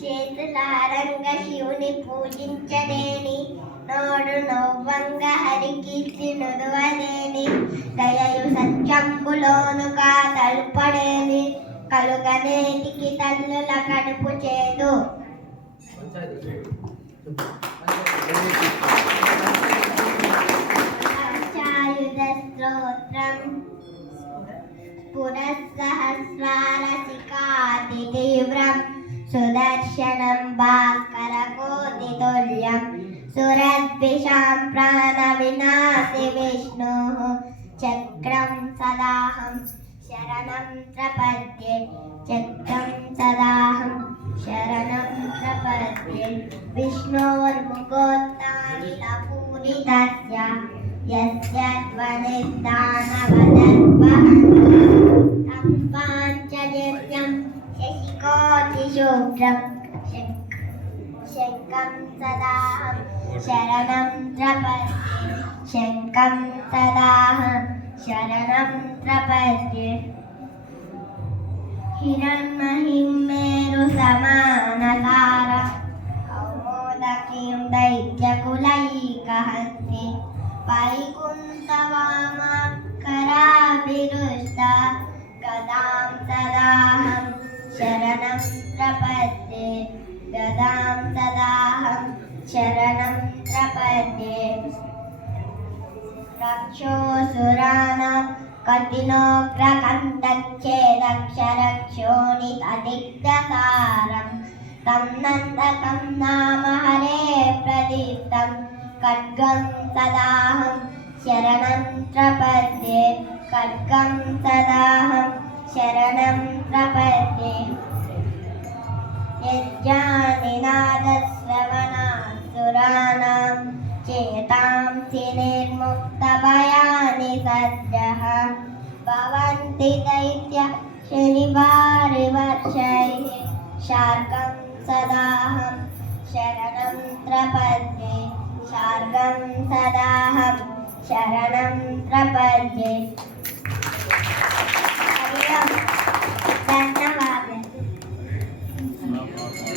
చేతులారంగ శివుని పూజించలేని నోడు నవ్వంగ హరికి నుదువలేని దయయు సత్యంబులోనుగా తలుపడేది కలుగనేటికి తల్లుల కడుపు చేదు పంచాయుధ స్తోత్రం పునఃసహస్రారసికాతి తీవ్రం సుదర్శనం భాస్కరకోటితుల్యం సురద్విషాం ప్రాణవినాశి విష్ణుః చక్రం సదాహం శరణం ప్రపద్యే చక్రం సదాహం శరణం ప్రపద్యే విష్ణోర్ముఖోత్తానిలపూరితస్య యస్య ధ్వనిర్దానవదర్పహం తం పాంచజన్యం శశికోటిశుభ్రం శంఖం సదాహం శరణం ప్రపద్యే శంఖం సదాహం శరణం ప్రపద్యే హిరణ్మహిమేరు సమానతార కౌమోదకీం దైత్యకులైకహస్తి వైకుంఠవామకరాభిరుష్ట గదాం సదాహం శరణం ప్రపద్యే గదాం సదాహం శరణం ప్రపద్యే రక్షోసురాణం కఠినోగ్రకంఠచ్ఛేదక్షరక్షోణితదిగ్ధసారం తం నందకం నామ హరే ప్రదీప్తం ఖడ్గం సదాహం శరణం ప్రపద్యే ఖడ్గం సదాహం శరణం ప్రపద్యే యజ్ఞానినాదశ్రవణాసురాణాం చేతాంసి నిర్ముక్తభయాని సద్యః భవంతి దైత్య శనివారివర్షైః శార్గం సదాహం శరణం ప్రపద్యే శార్గం సదాహం శరణం ప్రపద్యే. ధన్యవాదాలు.